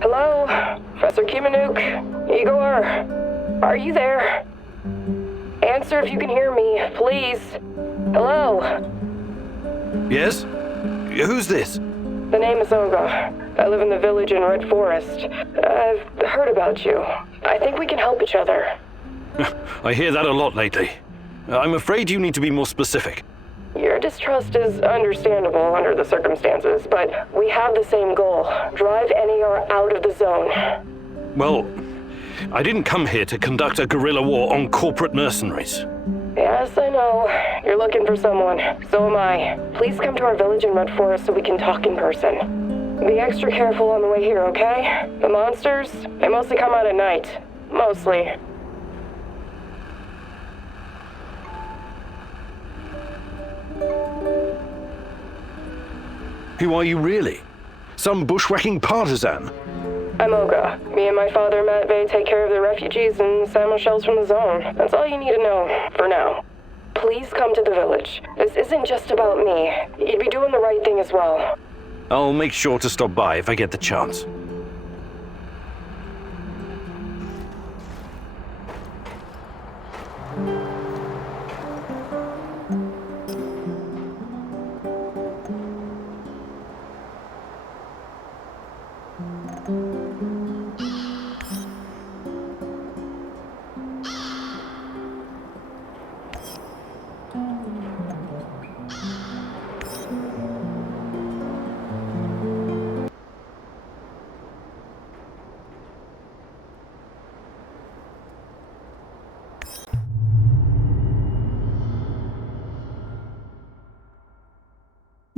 Hello? Professor Kimanuk? Igor? Are you there? Answer if you can hear me, please. Hello? Yes? Who's this? The name is Olga. I live in the village in Red Forest. I've heard about you. I think we can help each other. I hear that a lot lately. I'm afraid you need to be more specific. Your distrust is understandable under the circumstances, but we have the same goal. Drive NER out of the zone. Well, I didn't come here to conduct a guerrilla war on corporate mercenaries. Yes, I know. You're looking for someone. So am I. Please come to our village in Red Forest so we can talk in person. Be extra careful on the way here, okay? The monsters, they mostly come out at night. Mostly. Who are you really? Some bushwhacking partisan? I'm Olga. Me and my father, Matvey, take care of the refugees and salmon shells from the zone. That's all you need to know, for now. Please come to the village. This isn't just about me. You'd be doing the right thing as well. I'll make sure to stop by if I get the chance.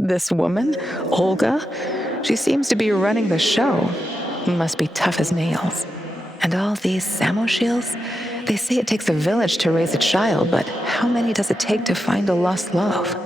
This woman, Olga, she seems to be running the show. Must be tough as nails. And all these Samoshiels, they say it takes a village to raise a child, but how many does it take to find a lost love?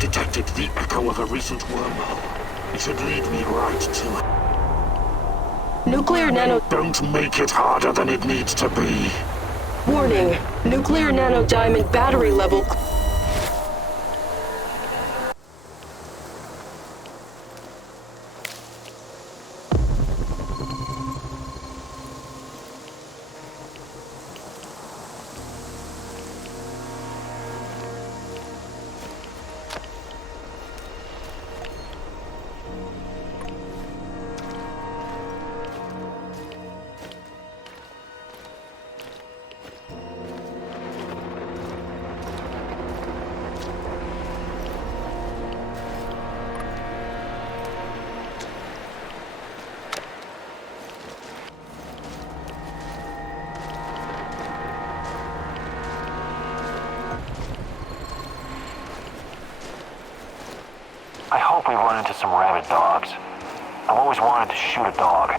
detected the echo of a recent wormhole. It should lead me right to it. Nuclear nano... Don't make it harder than it needs to be. Warning. Nuclear nanodiamond battery level... I hope we run into some rabid dogs. I've always wanted to shoot a dog.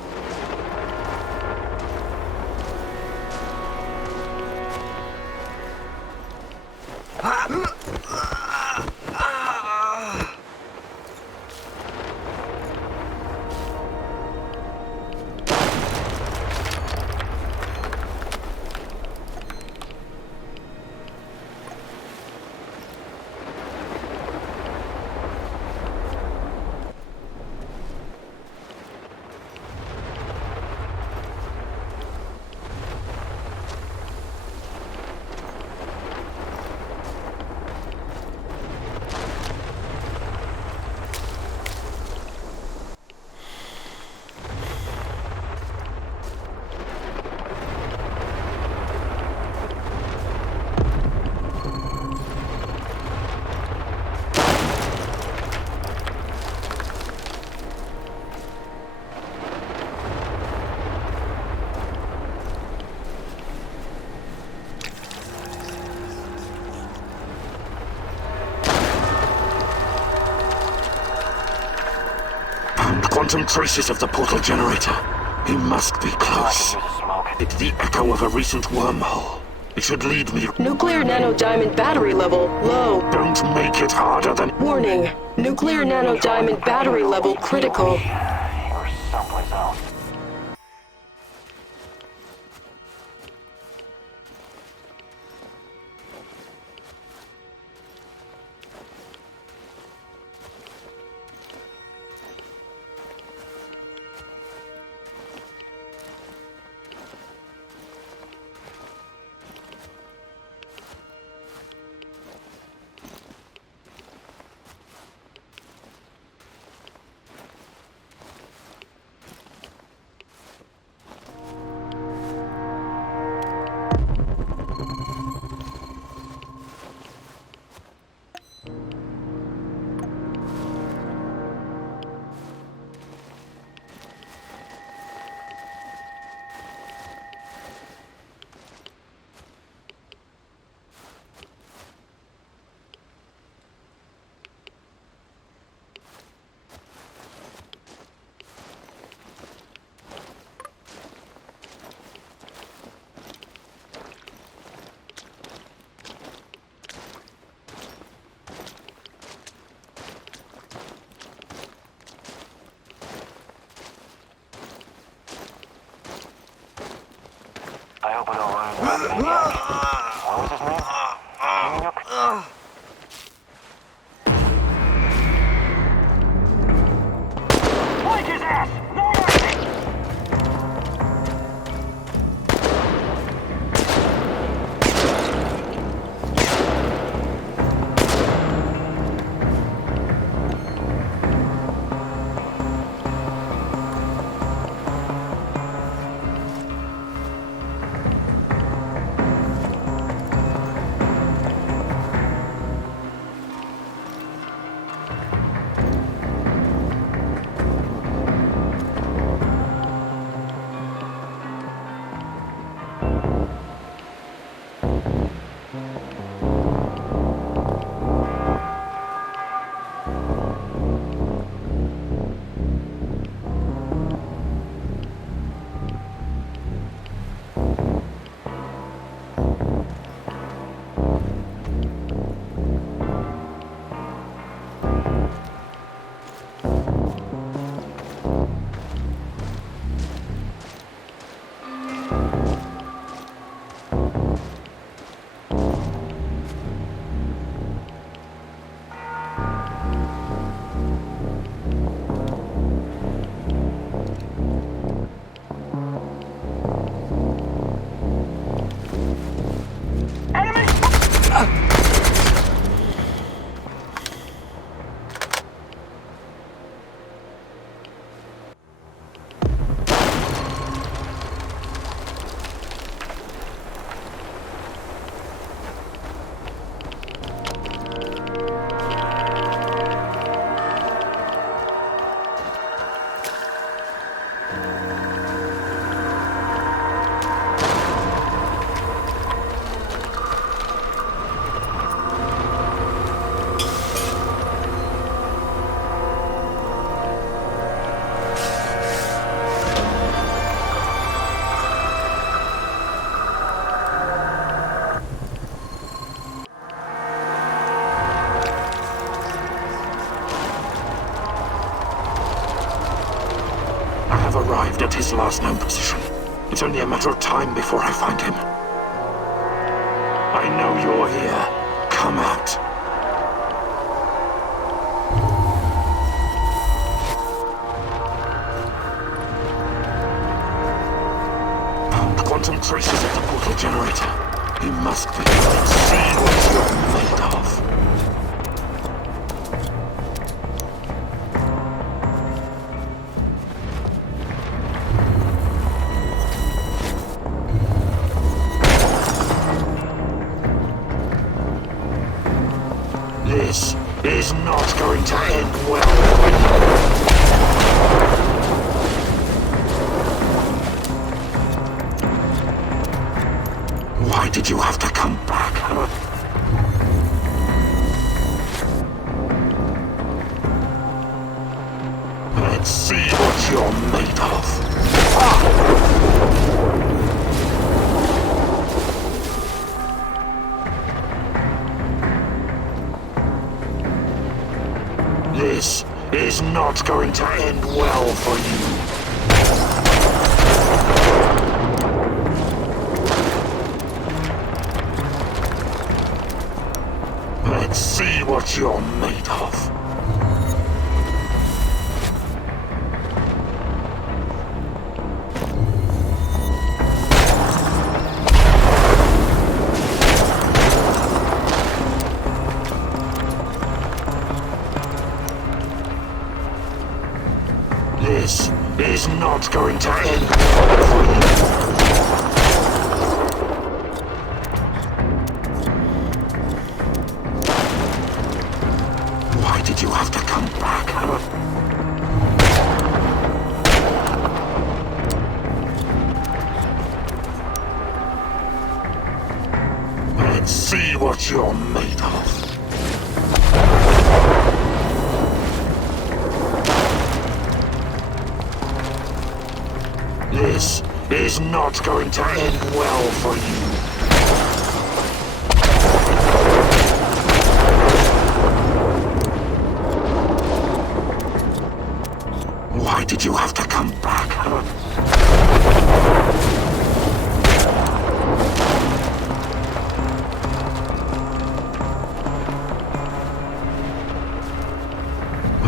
Quantum traces of the portal generator. He must be close. It's the echo of a recent wormhole. It should lead me... Nuclear nanodiamond battery level low. Don't make it harder than... Warning. Nuclear nanodiamond battery level critical. Or someplace else. I hope we don't run into that maniac. What was his name? Maniac? Like his ass! No mercy! at his last known position. It's only a matter of time before I find him. I know you're here. Come out. Found quantum traces of the portal generator. He must be. Let's see what you're made of. This is not going to end well for you. Why did you have to come back, huh? Let's see what you're made of. This is not going to end well for you. Let's see what you're made of. This is not going to end well for you. Why did you have to come back, huh? Let's see what you're made of. This is not going to end well for you. Why did you have to come back, huh?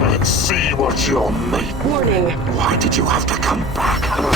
Let's see what you're made. Warning. Why did you have to come back, huh?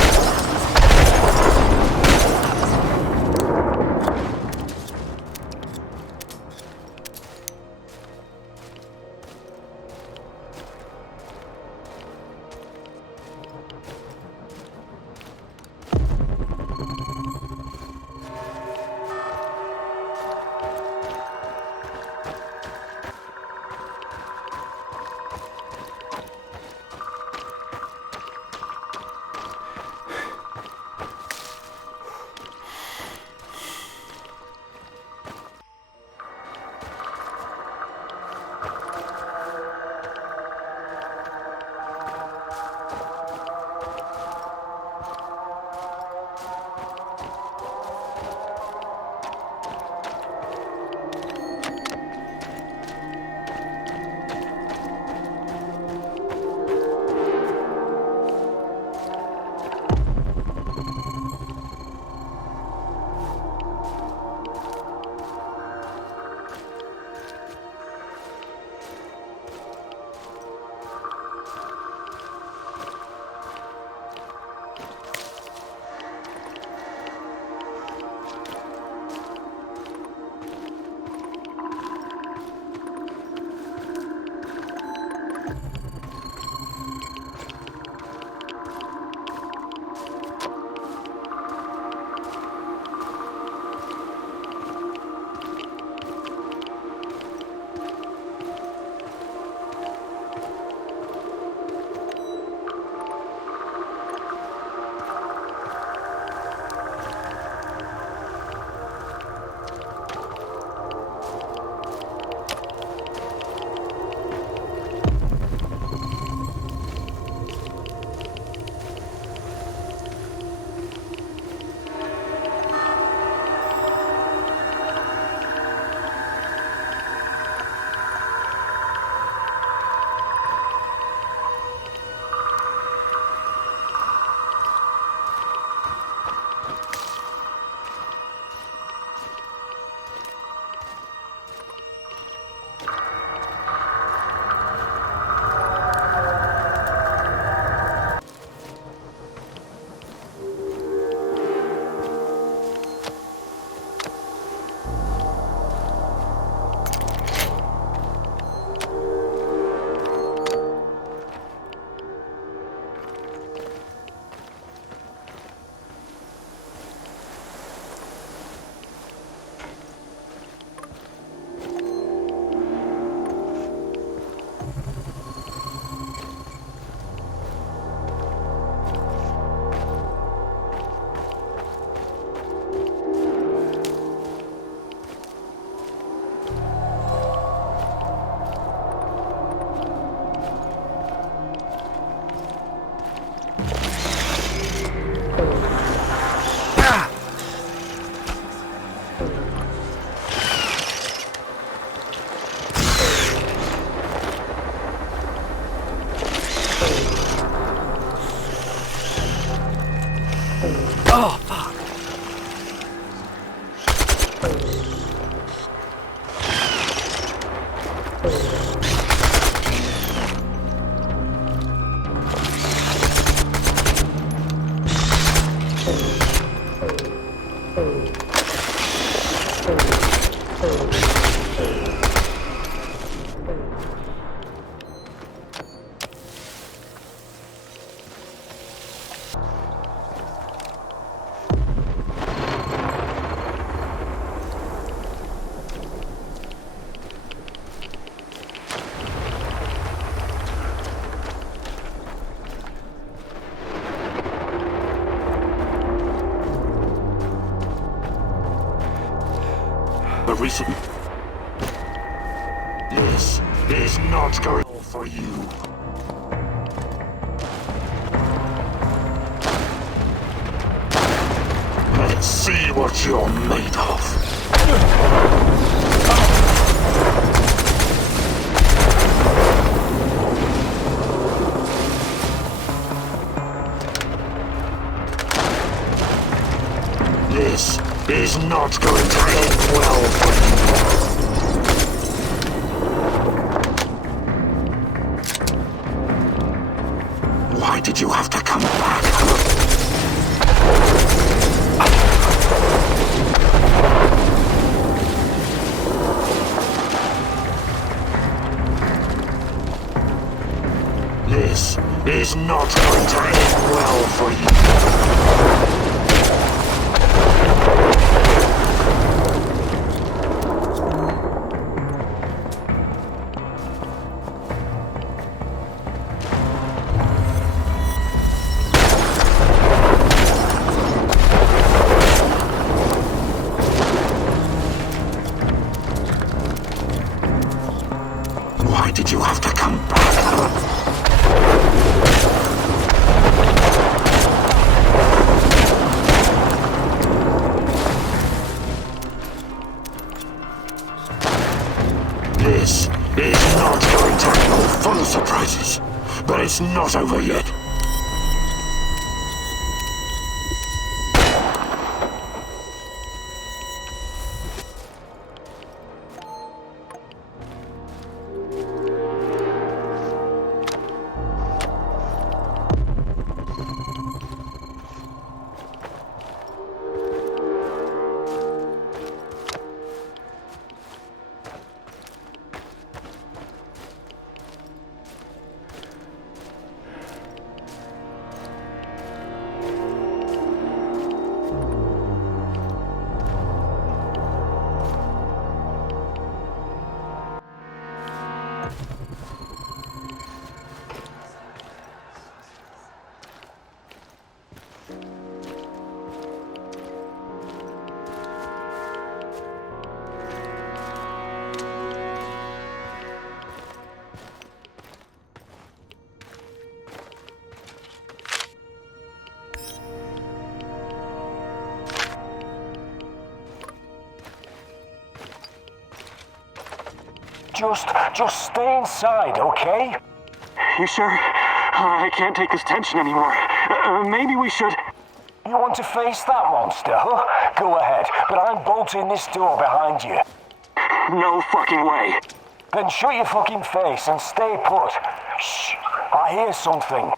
The recent... This is not going for you. Let's see what you're made of. This is not going to end well for you. Why did you have to come back? This is not going to end well for you. Why did you have to come back? This is not going to be full of surprises, but it's not over yet. Just stay inside, okay? You sure? I can't take this tension anymore. Maybe we should... You want to face that monster, huh? Go ahead, but I'm bolting this door behind you. No fucking way. Then shut your fucking face and stay put. Shh, I hear something.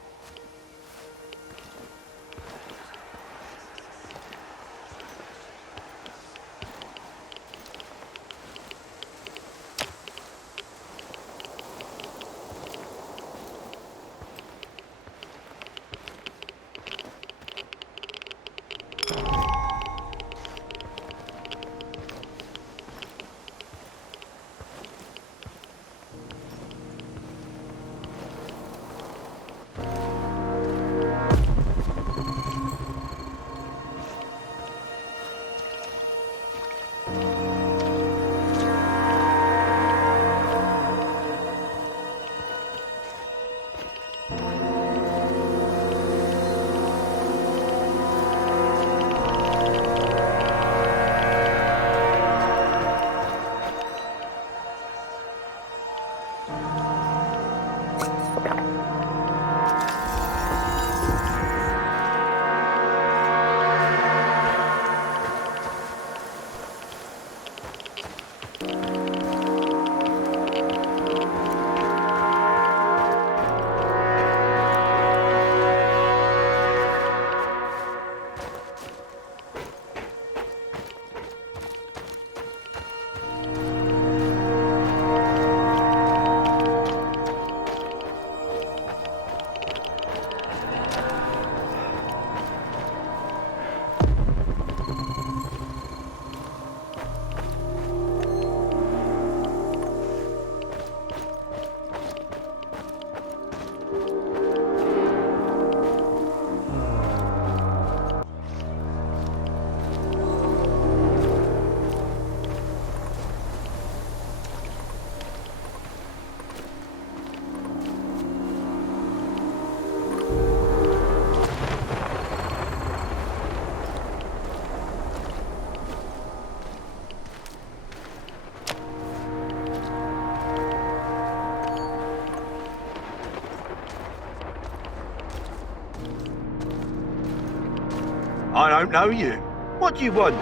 don't know you. What do you want?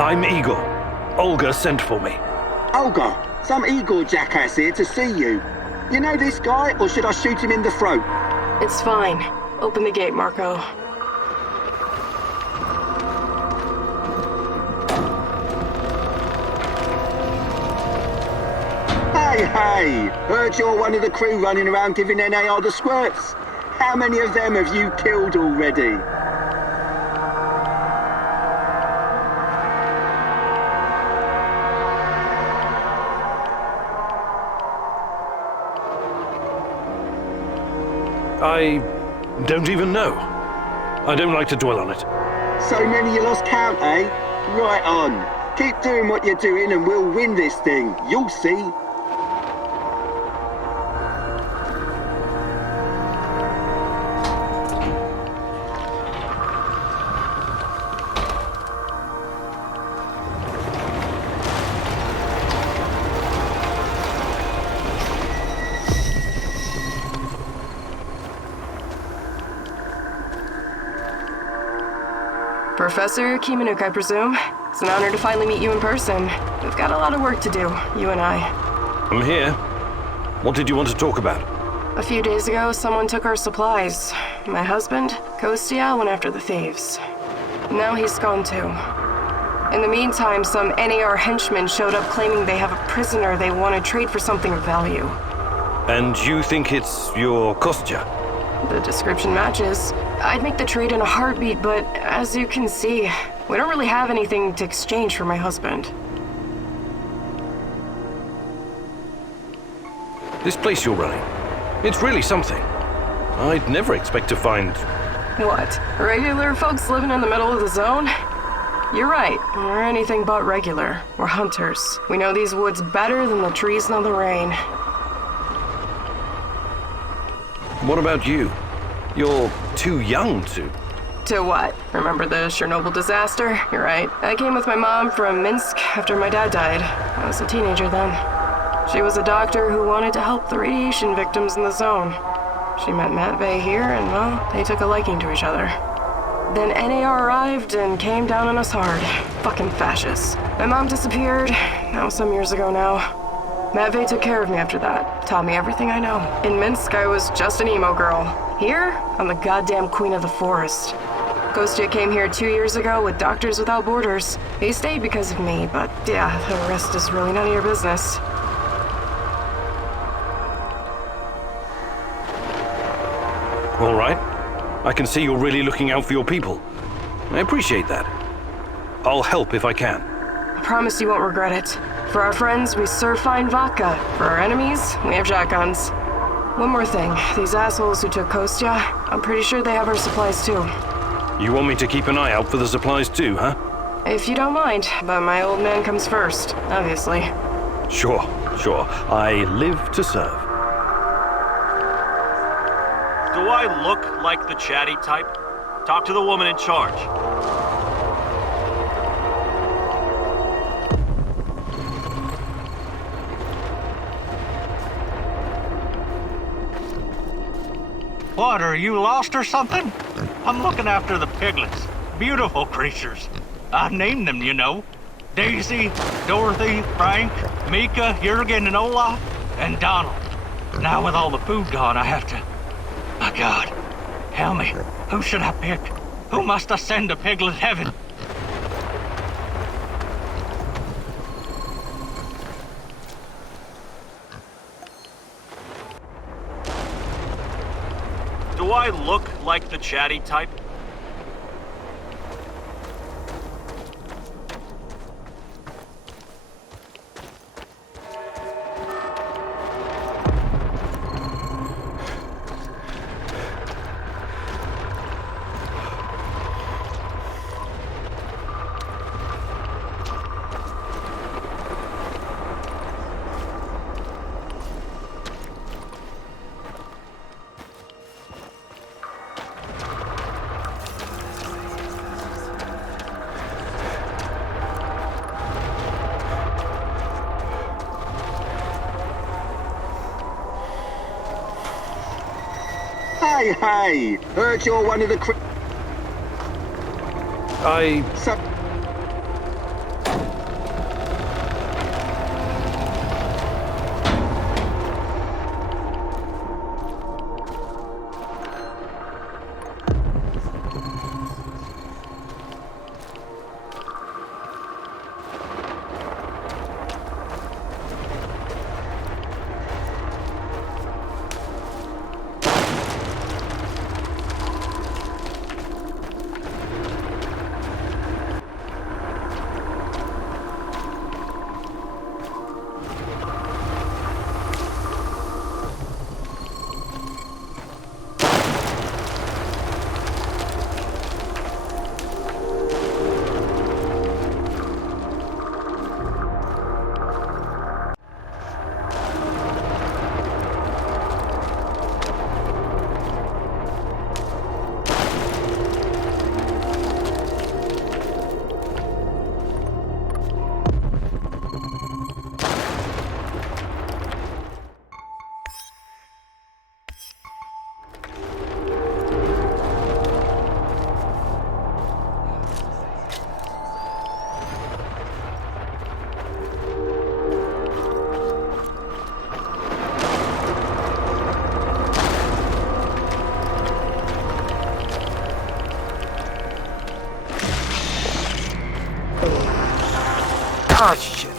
I'm Igor. Olga sent for me. Olga, some Igor jackass here to see you. You know this guy, or should I shoot him in the throat? It's fine. Open the gate, Marco. Hey, heard you're one of the crew running around giving NAR the squirts. How many of them have you killed already? I don't even know. I don't like to dwell on it. So many you lost count, eh? Right on. Keep doing what you're doing and we'll win this thing. You'll see. Professor Kimanuk, I presume. It's an honor to finally meet you in person. We've got a lot of work to do, you and I. I'm here. What did you want to talk about? A few days ago, someone took our supplies. My husband, Kostya, went after the thieves. Now he's gone too. In the meantime, some NAR henchmen showed up claiming they have a prisoner they want to trade for something of value. And you think it's your Kostya? The description matches. I'd make the trade in a heartbeat, but as you can see, we don't really have anything to exchange for my husband. This place you're running, it's really something. I'd never expect to find... What? Regular folks living in the middle of the zone? You're right. We're anything but regular. We're hunters. We know these woods better than the trees know the rain. What about you? You're too young to... To what? Remember the Chernobyl disaster? You're right. I came with my mom from Minsk after my dad died. I was a teenager then. She was a doctor who wanted to help the radiation victims in the zone. She met Matvey here and, well, they took a liking to each other. Then NAR arrived and came down on us hard. Fucking fascists. My mom disappeared. That was some years ago now. Matvey took care of me after that. Taught me everything I know. In Minsk, I was just an emo girl. Here, I'm the goddamn queen of the forest. Kostya came here 2 years ago with Doctors Without Borders. He stayed because of me, but yeah, the rest is really none of your business. All right. I can see you're really looking out for your people. I appreciate that. I'll help if I can. I promise you won't regret it. For our friends, we serve fine vodka. For our enemies, we have shotguns. One more thing. These assholes who took Kostya, I'm pretty sure they have our supplies too. You want me to keep an eye out for the supplies too, huh? If you don't mind, but my old man comes first, obviously. Sure. I live to serve. Do I look like the chatty type? Talk to the woman in charge. What, are you lost or something? I'm looking after the piglets. Beautiful creatures. I named them, you know. Daisy, Dorothy, Frank, Mika, Jurgen, and Olaf, and Donald. Now with all the food gone, I have to... My God, help me. Who should I pick? Who must I send to Piglet Heaven? Do I look like the chatty type? Hey, heard you're one of the So, Ah, shit.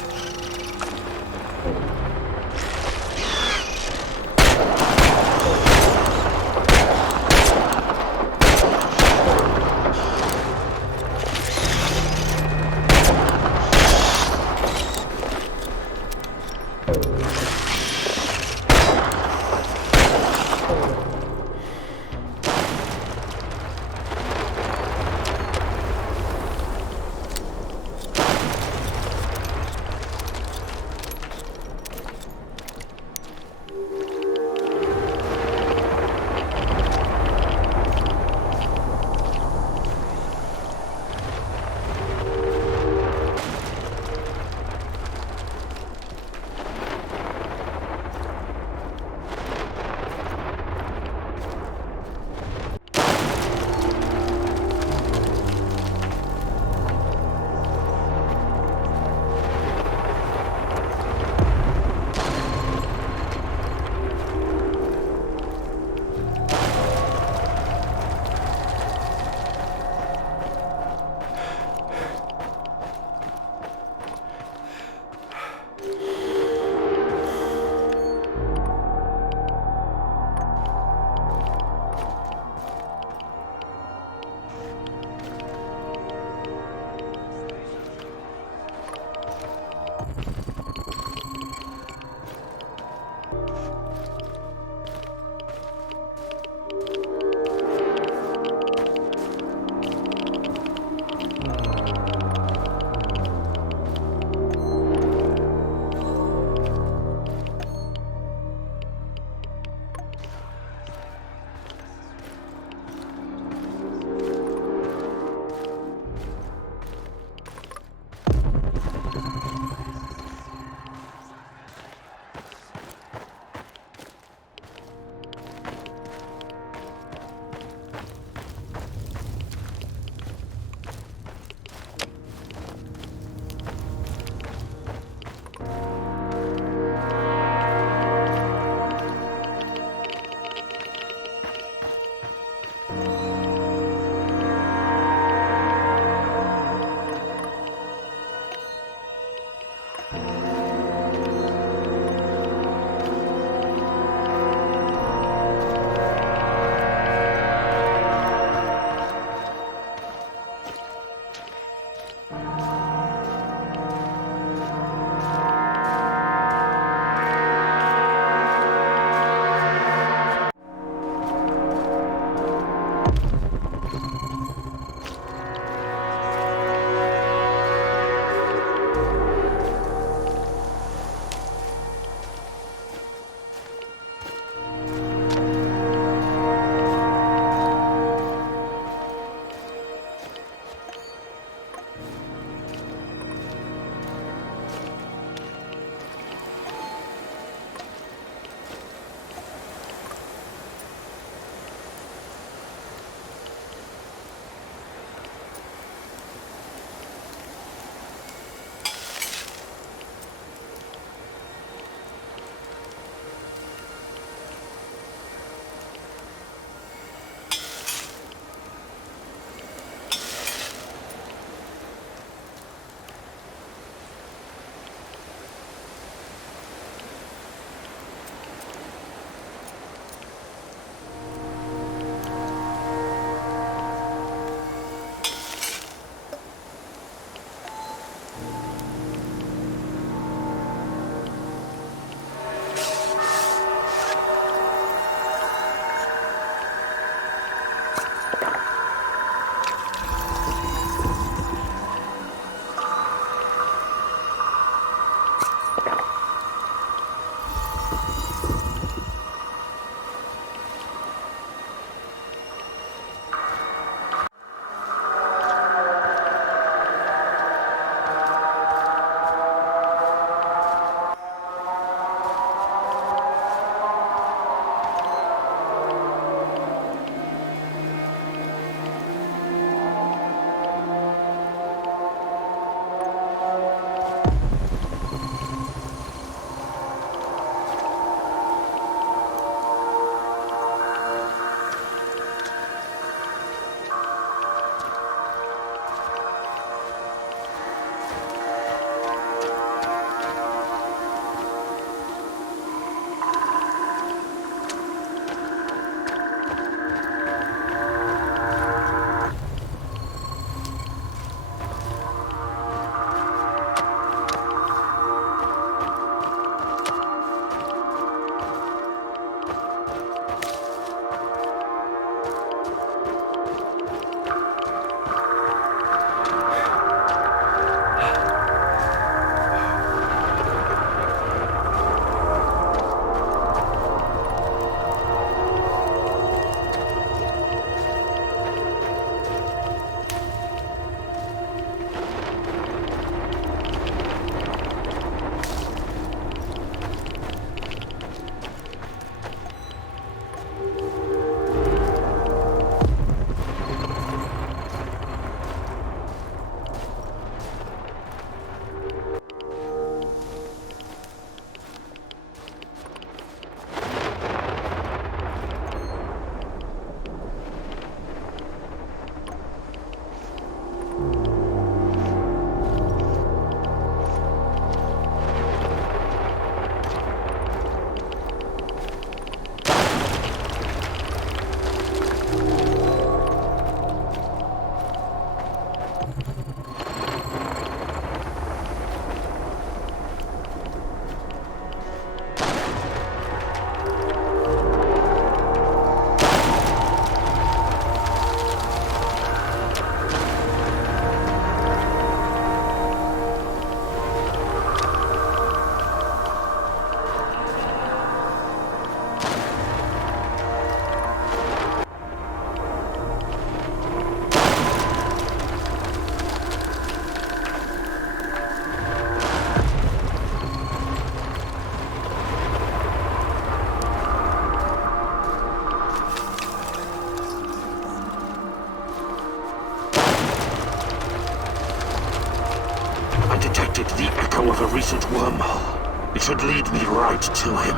should lead me right to him.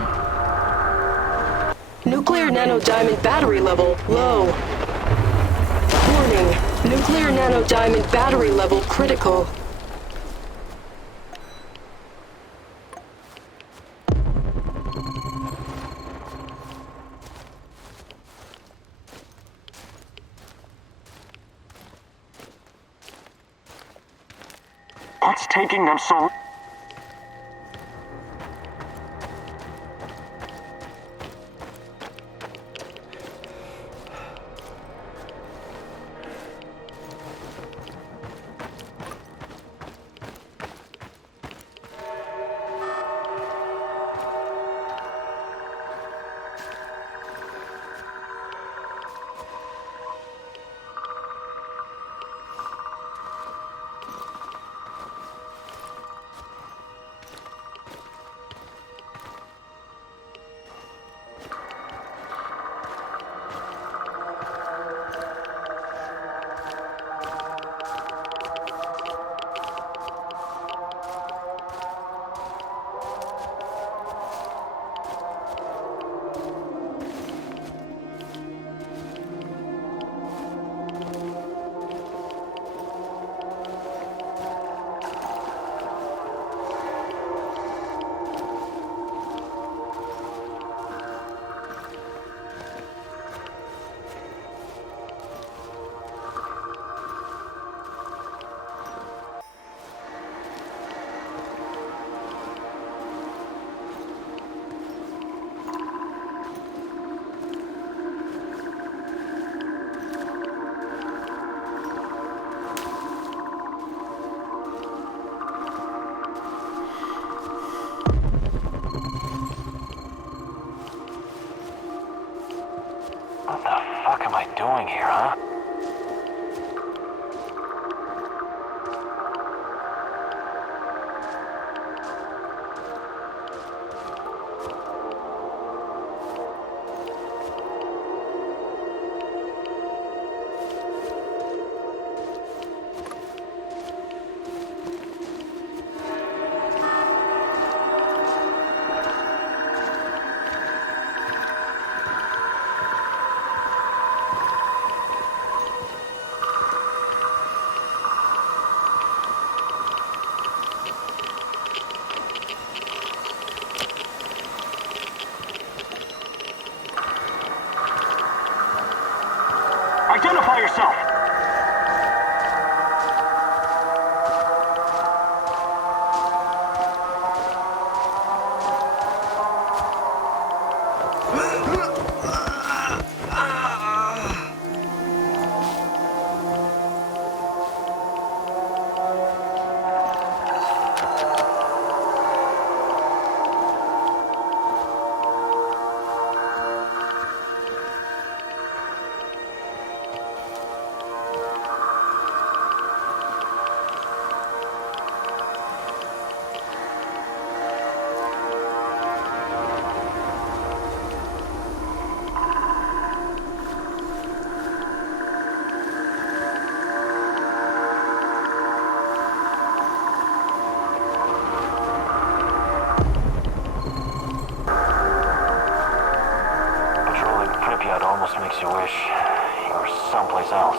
Nuclear nanodiamond battery level low. Warning. Nuclear nanodiamond battery level critical. What's taking them so... What the fuck am I doing here, huh? Identify yourself! Patrolling Pripyat almost makes you wish you were someplace else.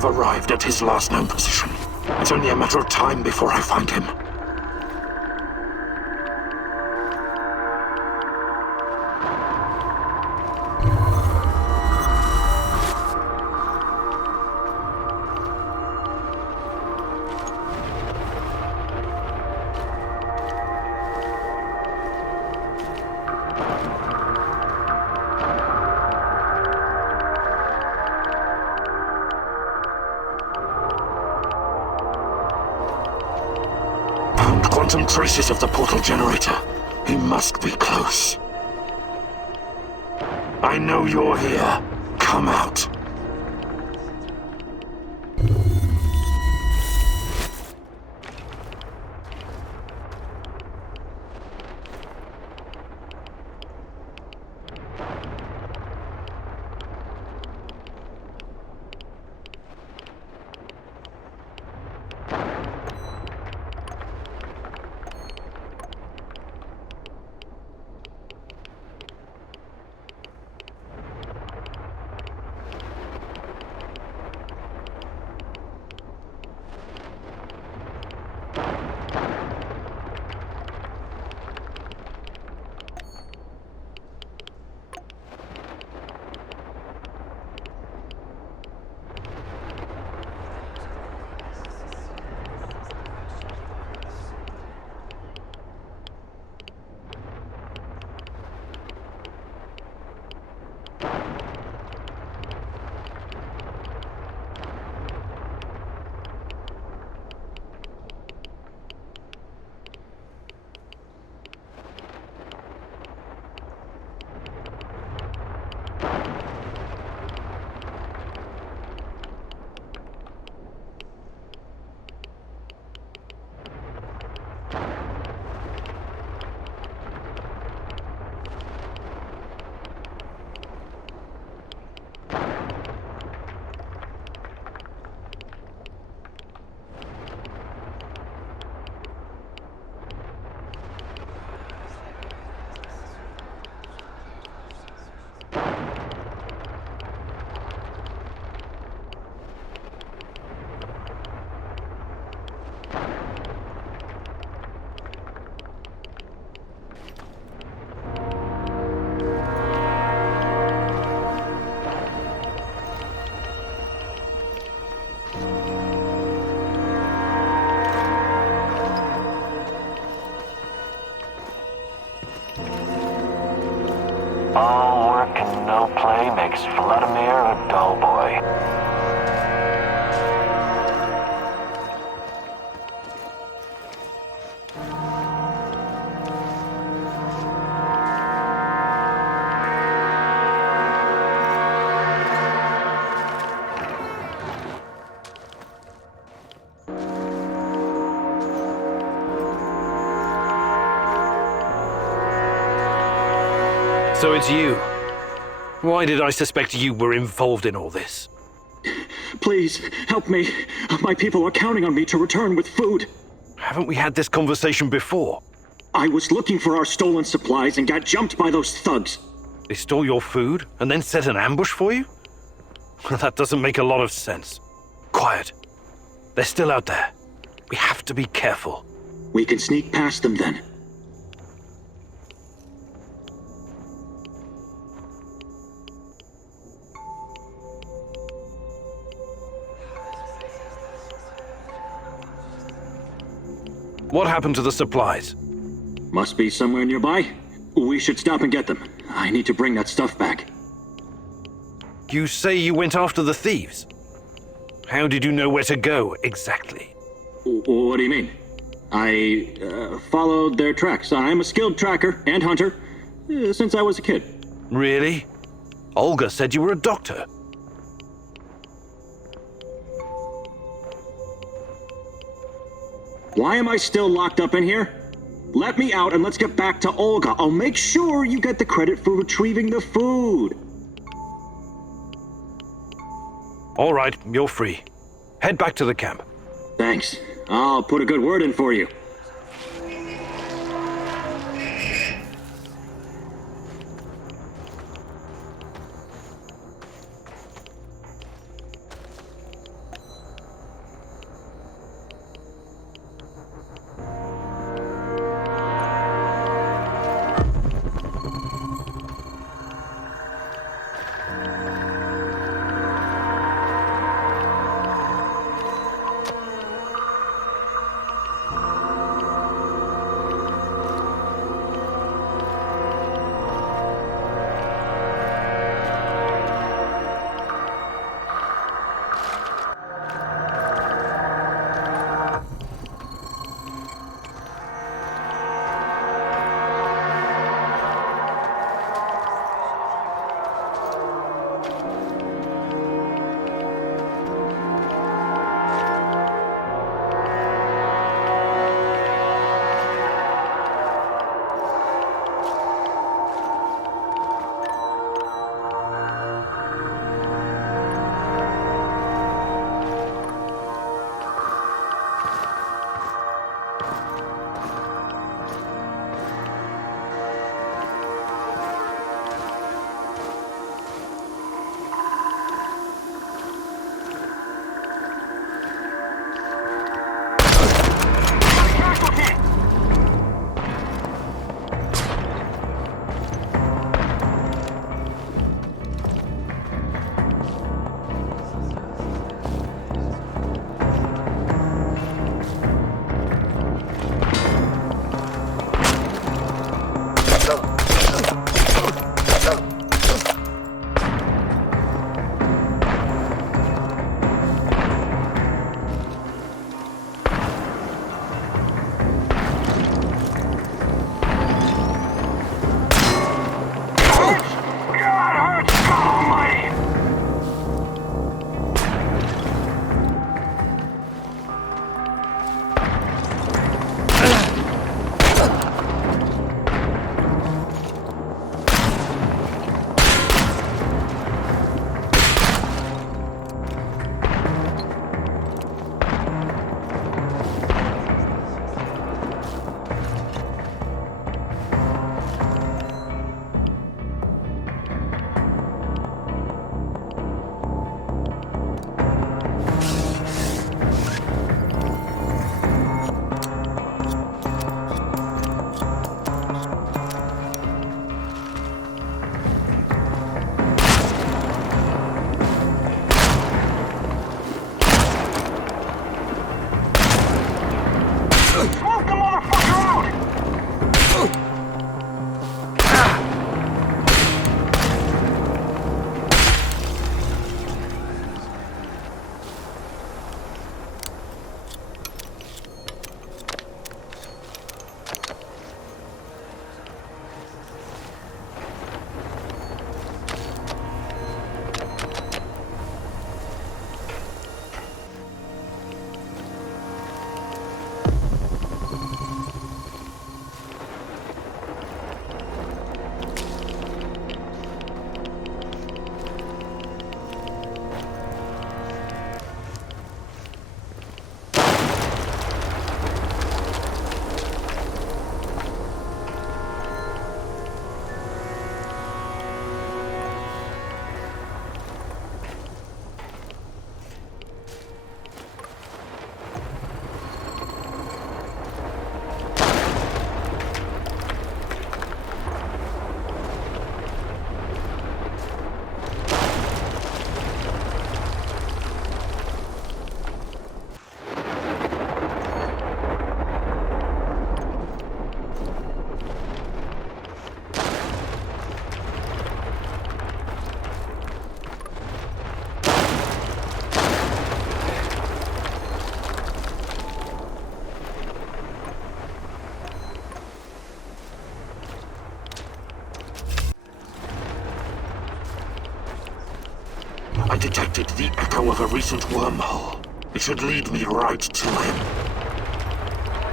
have arrived at his last known position. It's only a matter of time before I find him. Quantum traces of the portal generator. He must be close. I know you're here. Come out. All work and no play makes Vladimir a dull boy. So it's you. Why did I suspect you were involved in all this? Please, help me. My people are counting on me to return with food. Haven't we had this conversation before? I was looking for our stolen supplies and got jumped by those thugs. They stole your food and then set an ambush for you? That doesn't make a lot of sense. Quiet. They're still out there. We have to be careful. We can sneak past them then. What happened to the supplies? Must be somewhere nearby. We should stop and get them. I need to bring that stuff back. You say you went after the thieves. How did you know where to go, exactly? What do you mean? I followed their tracks. I'm a skilled tracker and hunter since I was a kid. Really? Olga said you were a doctor. Why am I still locked up in here? Let me out and let's get back to Olga. I'll make sure you get the credit for retrieving the food. All right, you're free. Head back to the camp. Thanks. I'll put a good word in for you. Smoke the motherfucker out! I detected the echo of a recent wormhole. It should lead me right to him.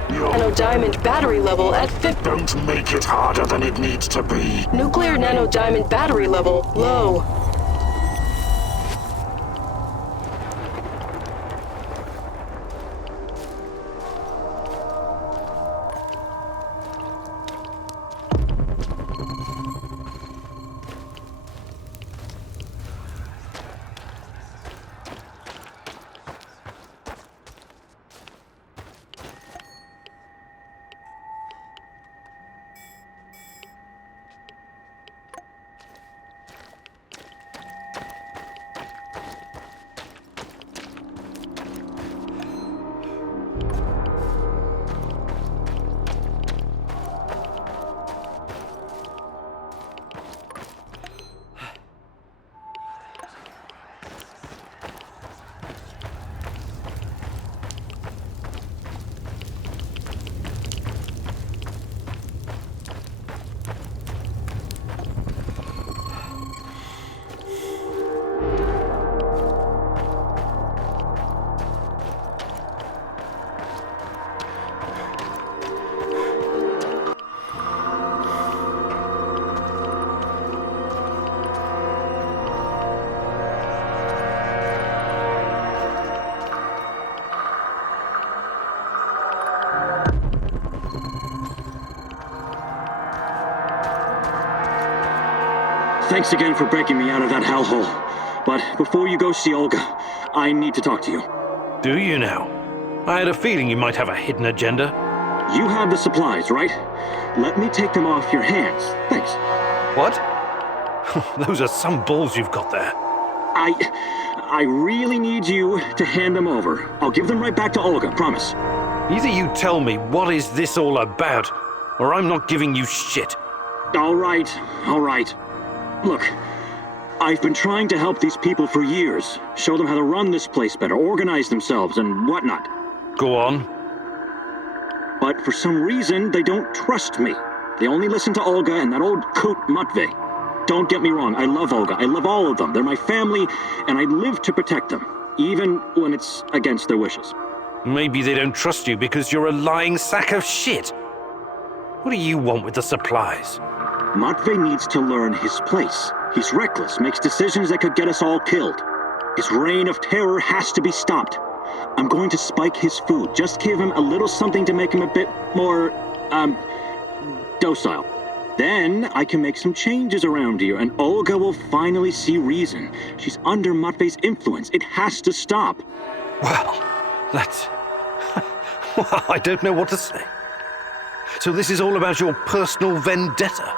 Nanodiamond battery level at 50. Don't make it harder than it needs to be. Nuclear nanodiamond battery level low. Thanks again for breaking me out of that hellhole. But before you go see Olga, I need to talk to you. Do you now? I had a feeling you might have a hidden agenda. You have the supplies, right? Let me take them off your hands. Thanks. What? Those are some balls you've got there. I really need you to hand them over. I'll give them right back to Olga, promise. Either you tell me what is this all about, or I'm not giving you shit. All right. Look, I've been trying to help these people for years. Show them how to run this place better, organize themselves, and whatnot. Go on. But for some reason, they don't trust me. They only listen to Olga and that old coot Matvey. Don't get me wrong, I love Olga. I love all of them. They're my family, and I live to protect them, even when it's against their wishes. Maybe they don't trust you because you're a lying sack of shit. What do you want with the supplies? Matvey needs to learn his place. He's reckless, makes decisions that could get us all killed. His reign of terror has to be stopped. I'm going to spike his food. Just give him a little something to make him a bit more, docile. Then I can make some changes around here, and Olga will finally see reason. She's under Matvey's influence. It has to stop. Well, that's... well, I don't know what to say. So this is all about your personal vendetta?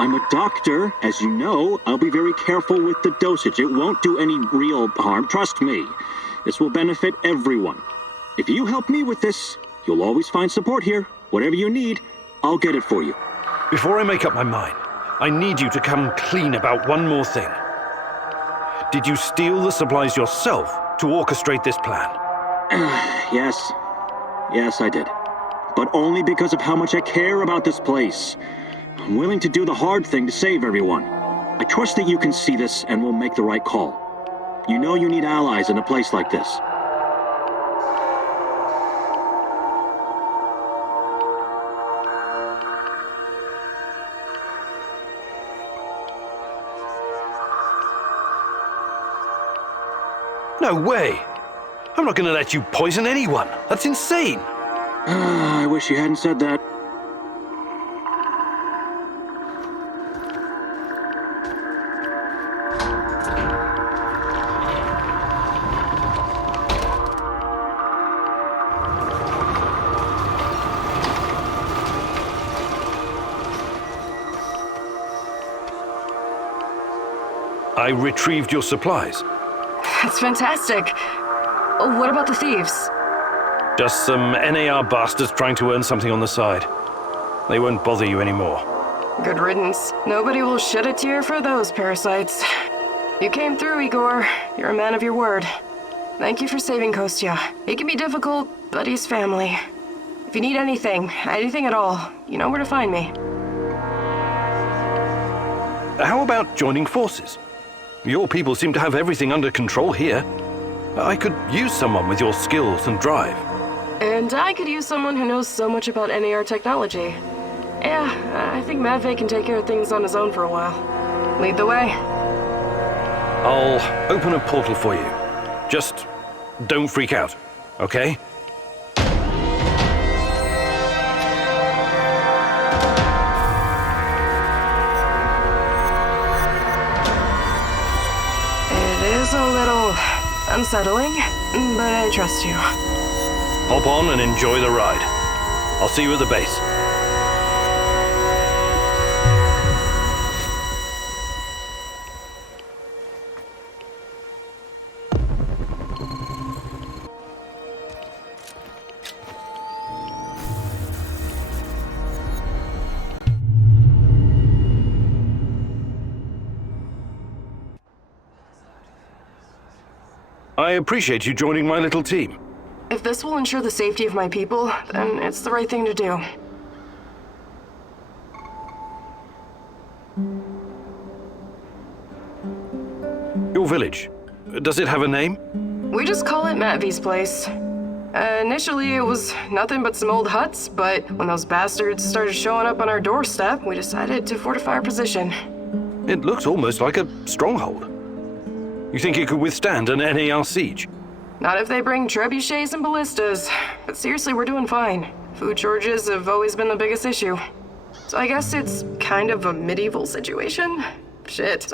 I'm a doctor, as you know. I'll be very careful with the dosage. It won't do any real harm, trust me. This will benefit everyone. If you help me with this, You'll always find support here. Whatever you need, I'll get it for you. Before I make up my mind, I need you to come clean about one more thing. Did you steal the supplies yourself to orchestrate this plan? Yes. Yes, I did. But only because of how much I care about this place. I'm willing to do the hard thing to save everyone. I trust that you can see this and will make the right call. You know you need allies in a place like this. No way! I'm not gonna let you poison anyone. That's insane! I wish you hadn't said that. I retrieved your supplies. That's fantastic. What about the thieves? Just some NAR bastards trying to earn something on the side. They won't bother you anymore. Good riddance. Nobody will shed a tear for those parasites. You came through, Igor. You're a man of your word. Thank you for saving Kostya. It can be difficult, but he's family. If you need anything at all, you know where to find me. How about joining forces? Your people seem to have everything under control here. I could use someone with your skills and drive. And I could use someone who knows so much about NAR technology. Yeah, I think Matvey can take care of things on his own for a while. Lead the way. I'll open a portal for you. Just don't freak out, okay? It is a little unsettling, but I trust you. Hop on and enjoy the ride. I'll see you at the base. I appreciate you joining my little team. If this will ensure the safety of my people, then it's the right thing to do. Your village, does it have a name? We just call it Matvey's place. Initially, it was nothing but some old huts, but when those bastards started showing up on our doorstep, we decided to fortify our position. It looks almost like a stronghold. You think it could withstand an NAR siege? Not if they bring trebuchets and ballistas. But seriously, we're doing fine. Food shortages have always been the biggest issue. So I guess it's kind of a medieval situation? Shit.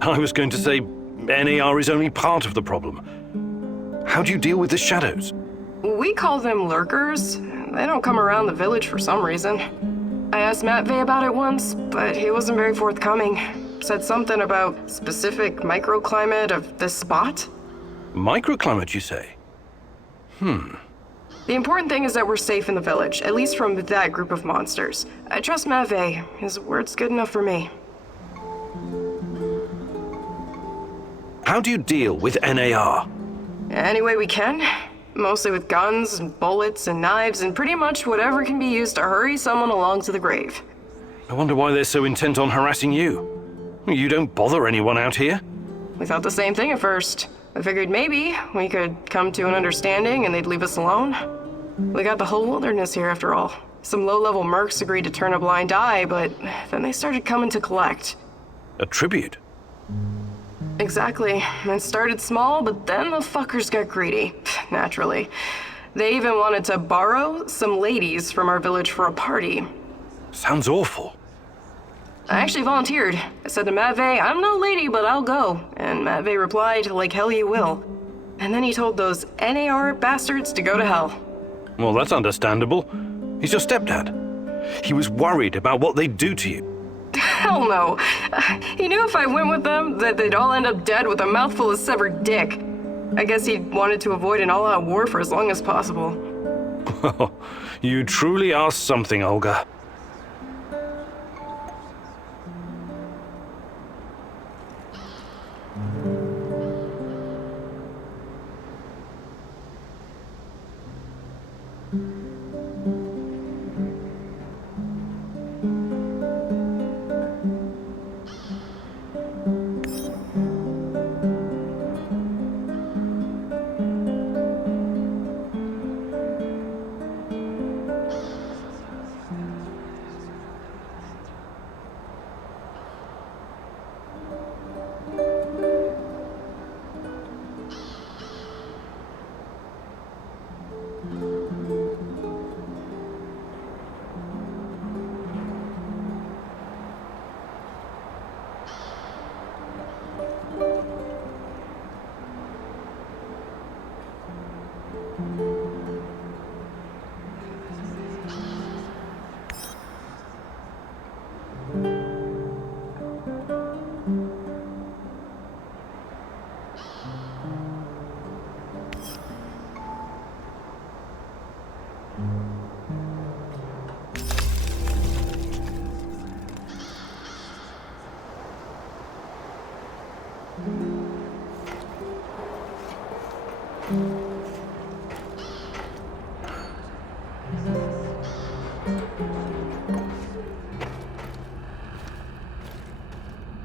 I was going to say NAR is only part of the problem. How do you deal with the shadows? We call them lurkers. They don't come around the village for some reason. I asked Matvey about it once, but he wasn't very forthcoming. Said something about specific microclimate of this spot. Microclimate, you say? The important thing is that we're safe in the village, at least from that group of monsters. I trust Matvey. His word's good enough for me. How do you deal with NAR? Any way we can. Mostly with guns and bullets and knives and pretty much whatever can be used to hurry someone along to the grave. I wonder why they're so intent on harassing you. You don't bother anyone out here? We thought the same thing at first. I figured maybe we could come to an understanding and they'd leave us alone. We got the whole wilderness here after all. Some low-level mercs agreed to turn a blind eye, but then they started coming to collect. A tribute? Exactly. It started small, but then the fuckers got greedy. Naturally. They even wanted to borrow some ladies from our village for a party. Sounds awful. I actually volunteered. I said to Matvey, I'm no lady, but I'll go. And Matvey replied, like hell you will. And then he told those NAR bastards to go to hell. Well, that's understandable. He's your stepdad. He was worried about what they'd do to you. Hell no. He knew if I went with them, that they'd all end up dead with a mouthful of severed dick. I guess he wanted to avoid an all-out war for as long as possible. You truly are something, Olga.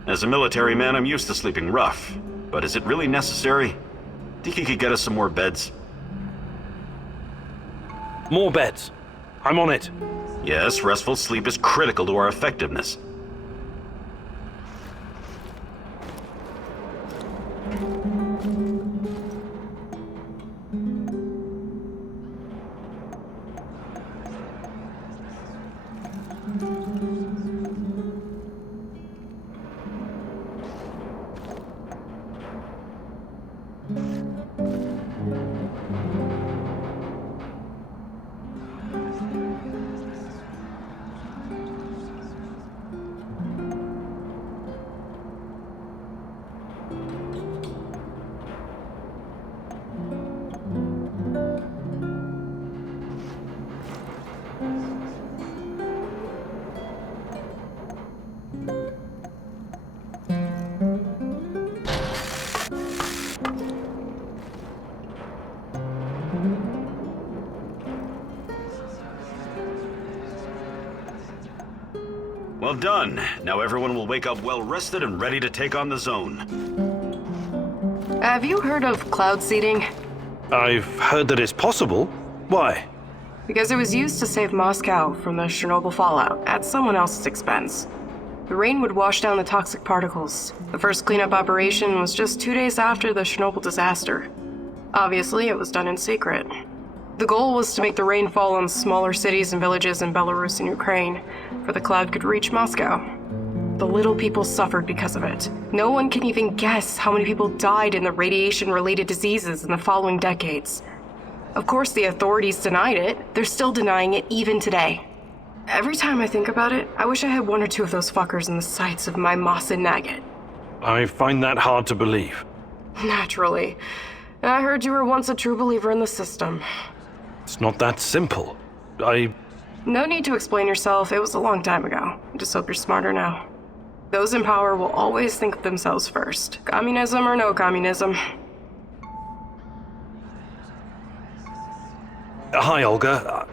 As a military man, I'm used to sleeping rough. But is it really necessary? Think you could get us some more beds? More beds. I'm on it. Yes, restful sleep is critical to our effectiveness. Well done. Now everyone will wake up well-rested and ready to take on the zone. Have you heard of cloud seeding? I've heard that it's possible. Why? Because it was used to save Moscow from the Chernobyl fallout at someone else's expense. The rain would wash down the toxic particles. The first cleanup operation was just 2 days after the Chernobyl disaster. Obviously, it was done in secret. The goal was to make the rain fall on smaller cities and villages in Belarus and Ukraine, for the cloud could reach Moscow. The little people suffered because of it. No one can even guess how many people died in the radiation-related diseases in the following decades. Of course, the authorities denied it. They're still denying it even today. Every time I think about it, I wish I had 1 or 2 of those fuckers in the sights of my Moss and Nugget. I find that hard to believe. Naturally. I heard you were once a true believer in the system. It's not that simple. No need to explain yourself. It was a long time ago. I just hope you're smarter now. Those in power will always think of themselves first. Communism or no communism. Hi, Olga.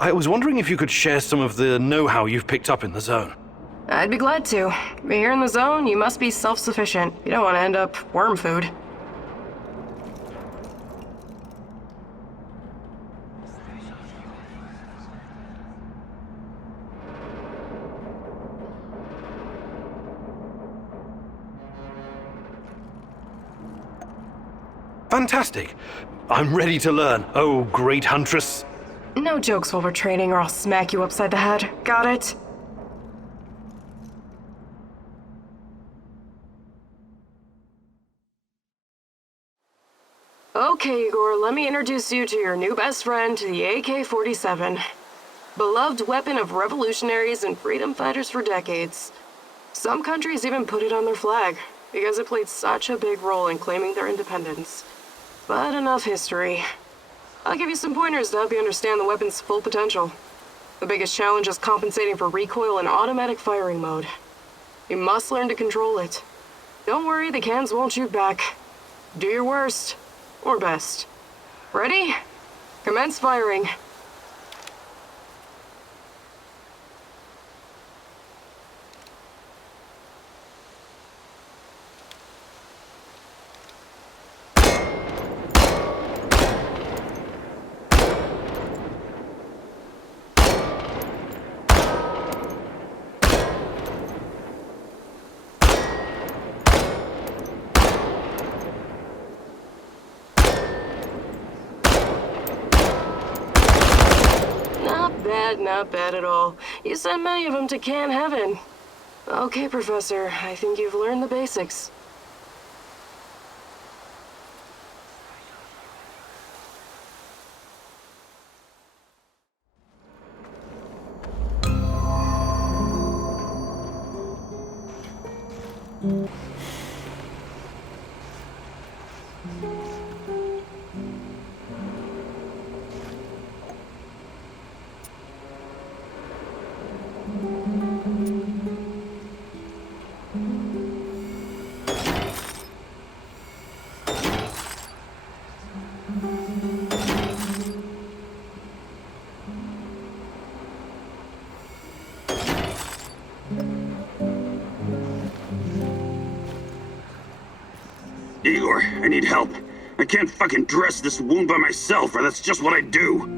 I was wondering if you could share some of the know-how you've picked up in the zone. I'd be glad to. But here in the zone, you must be self-sufficient. You don't want to end up worm food. Fantastic. I'm ready to learn. Oh, great huntress. No jokes while we're training or I'll smack you upside the head. Got it? Okay, Igor, let me introduce you to your new best friend, the AK-47. Beloved weapon of revolutionaries and freedom fighters for decades. Some countries even put it on their flag, because it played such a big role in claiming their independence. but enough history. I'll give you some pointers to help you understand the weapon's full potential. The biggest challenge is compensating for recoil in automatic firing mode. You must learn to control it. Don't worry, the cans won't shoot back. Do your worst, or best. Ready? Commence firing. Not bad at all. You sent many of them to can heaven. Okay, Professor, I think you've learned the basics. Igor, I need help. I can't fucking dress this wound by myself, or that's just what I do.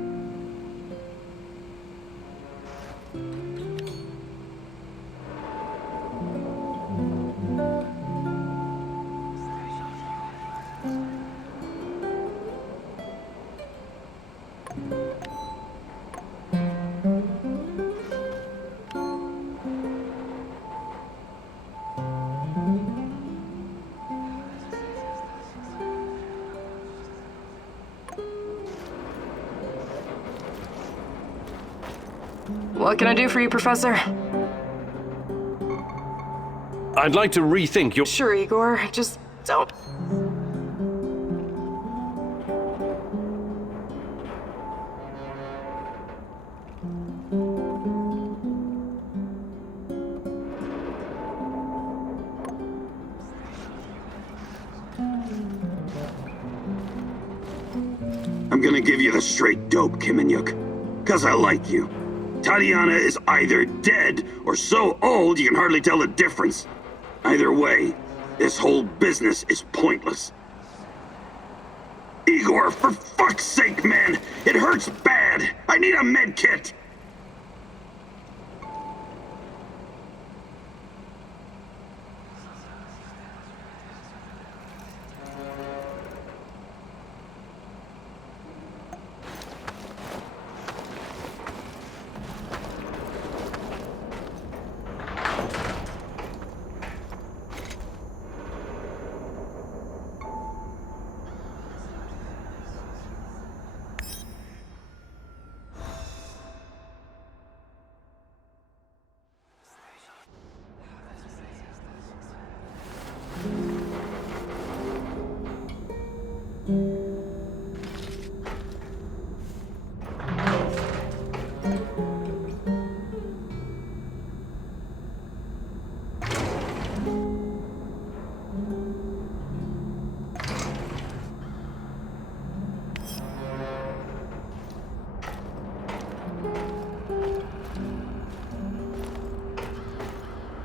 What can I do for you, Professor? I'd like to rethink your... Sure, Igor. Just don't... I'm gonna give you the straight dope, Kiminyuk. 'Cause I like you. Tatiana is either dead or so old you can hardly tell the difference. Either way, this whole business is pointless. Igor, for fuck's sake, man! It hurts bad! I need a med kit!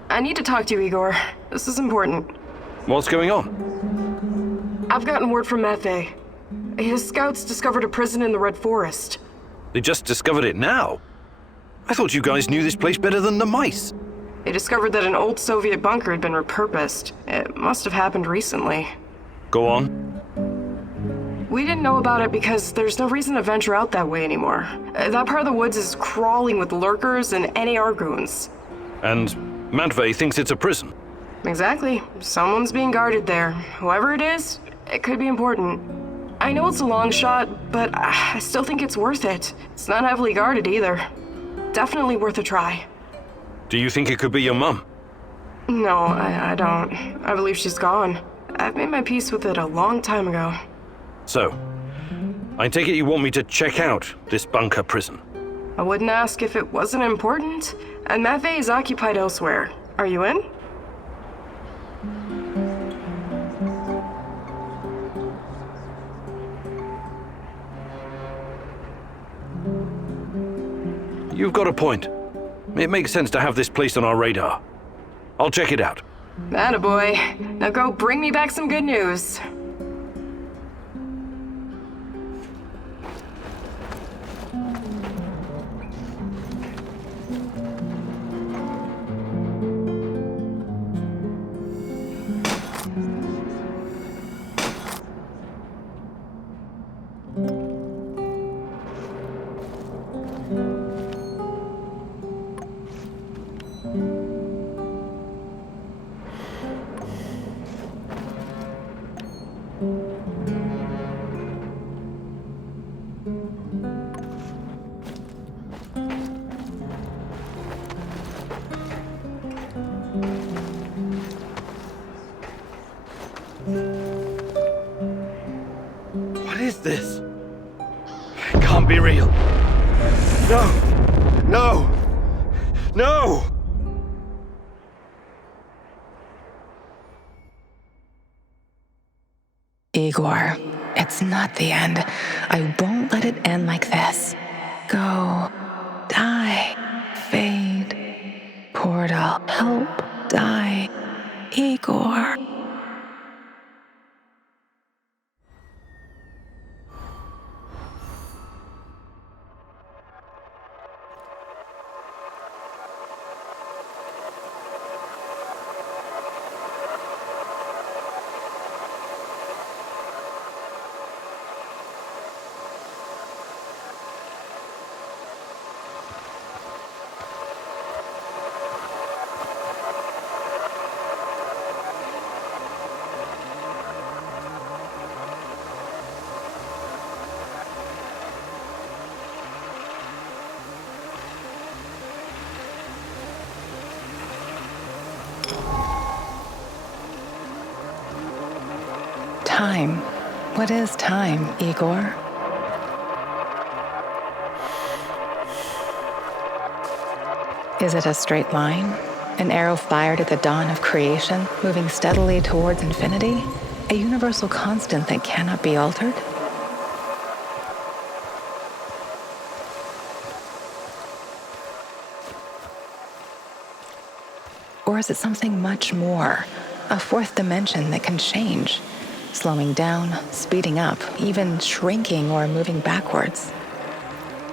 I need to talk to you, Igor. This is important. What's going on? I've gotten word from Matvey. His scouts discovered a prison in the Red Forest. They just discovered it now. I thought you guys knew this place better than the mice. They discovered that an old Soviet bunker had been repurposed. It must have happened recently. Go on. We didn't know about it because there's no reason to venture out that way anymore. That part of the woods is crawling with lurkers and NAR goons. And Matvey thinks it's a prison. Exactly. Someone's being guarded there. Whoever it is, it could be important. I know it's a long shot, but I still think it's worth it. It's not heavily guarded either. Definitely worth a try. Do you think it could be your mum? No, I don't. I believe she's gone. I've made my peace with it a long time ago. So, I take it you want me to check out this bunker prison? I wouldn't ask if it wasn't important, and Matvey is occupied elsewhere. Are you in? You've got a point. It makes sense to have this place on our radar. I'll check it out. Attaboy. Now go bring me back some good news. What is this? It can't be real. No! No! No! Igor, it's not the end. I won't let it end like this. Go. Die. Fade. Portal. Help. Die. Igor. Time. What is time, Igor? Is it a straight line? An arrow fired at the dawn of creation, moving steadily towards infinity? A universal constant that cannot be altered? Or is it something much more? A fourth dimension that can change? Slowing down, speeding up, even shrinking or moving backwards.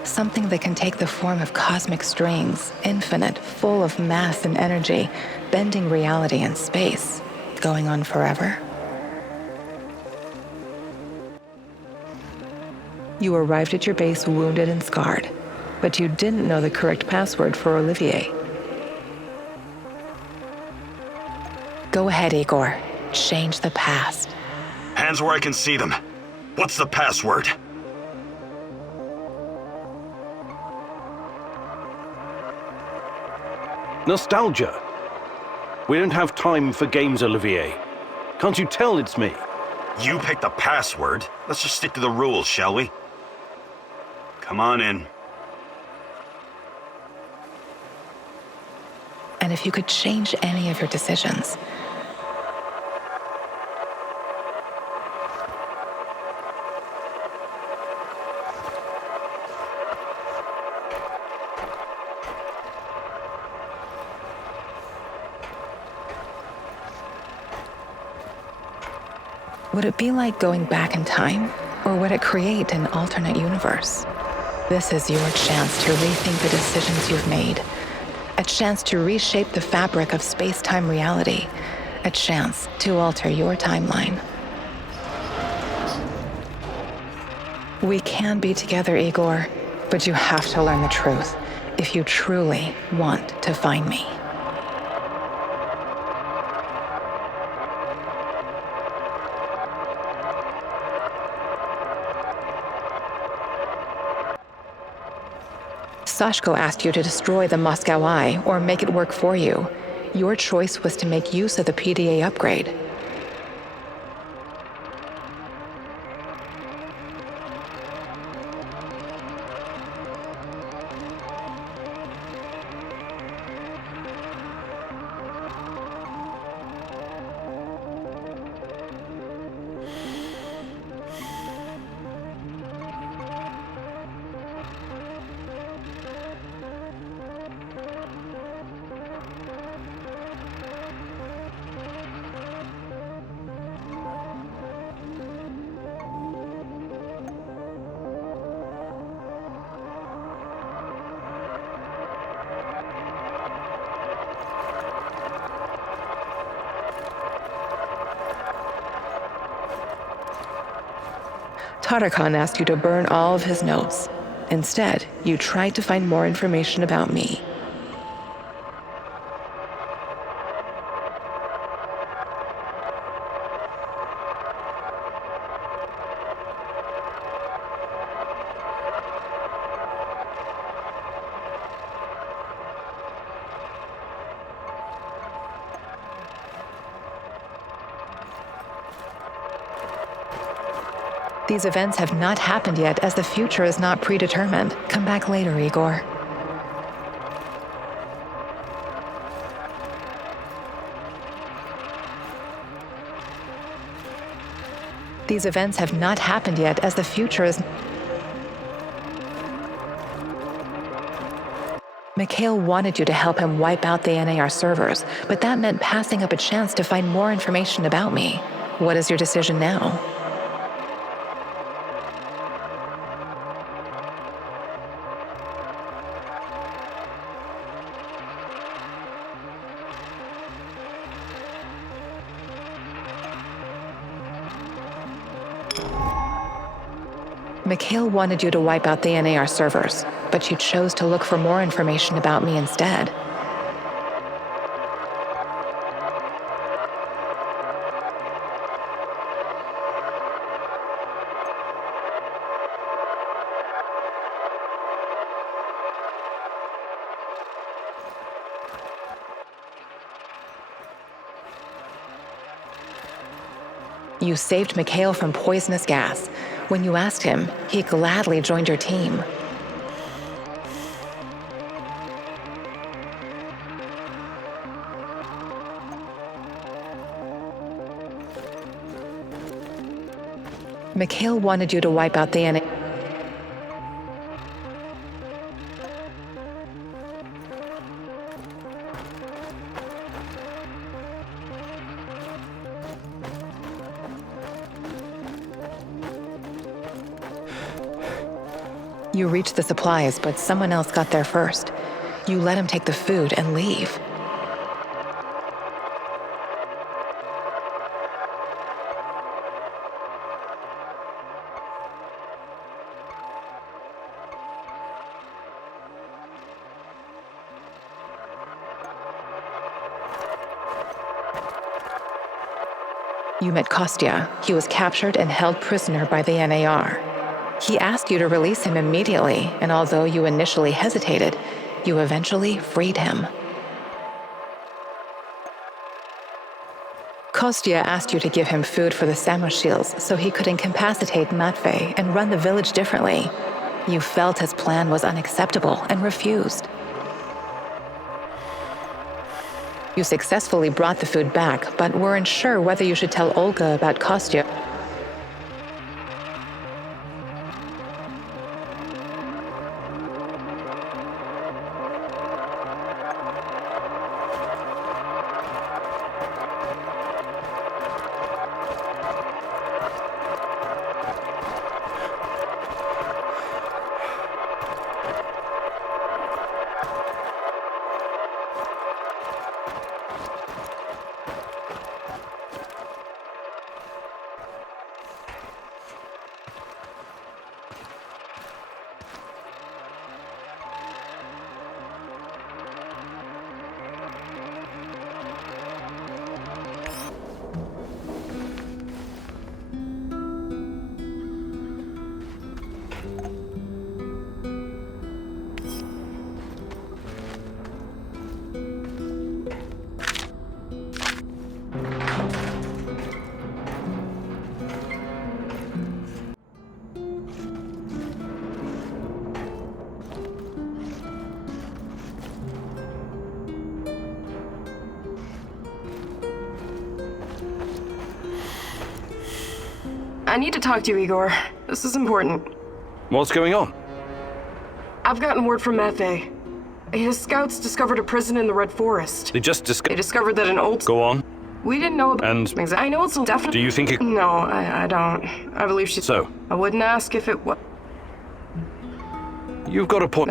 Something that can take the form of cosmic strings, infinite, full of mass and energy, bending reality and space, going on forever. You arrived at your base wounded and scarred, but you didn't know the correct password for Olivier. Go ahead, Igor. Change the past. Hands where I can see them. What's the password? Nostalgia. We don't have time for games, Olivier. Can't you tell it's me? You picked the password. Let's just stick to the rules, shall we? Come on in. And if you could change any of your decisions, would it be like going back in time, or would it create an alternate universe? This is your chance to rethink the decisions you've made, a chance to reshape the fabric of space-time reality, a chance to alter your timeline. We can be together, Igor, but you have to learn the truth if you truly want to find me. Sashko asked you to destroy the Moscow Eye or make it work for you. Your choice was to make use of the PDA upgrade. Karakan asked you to burn all of his notes. Instead, you tried to find more information about me. These events have not happened yet, as the future is not predetermined. Come back later, Igor. These events have not happened yet, as the future is... Mikhail wanted you to help him wipe out the NAR servers, but that meant passing up a chance to find more information about me. What is your decision now? Mikhail wanted you to wipe out the NAR servers, but you chose to look for more information about me instead. You saved Mikhail from poisonous gas. When you asked him, he gladly joined your team. Mikhail wanted you to wipe out the NAR. You reached the supplies, but someone else got there first. You let him take the food and leave. You met Kostya. He was captured and held prisoner by the NAR. He asked you to release him immediately, and although you initially hesitated, you eventually freed him. Kostya asked you to give him food for the Samoshils so he could incapacitate Matvey and run the village differently. You felt his plan was unacceptable and refused. You successfully brought the food back, but weren't sure whether you should tell Olga about Kostya. I need to talk to you, Igor. This is important. What's going on? I've gotten word from Matvey. His scouts discovered a prison in the Red Forest. They just They discovered that an old... Go on. We didn't know about... And... I know it's definitely... Do you think it... No, I don't. I believe she... So? I wouldn't ask if it was... You've got a point.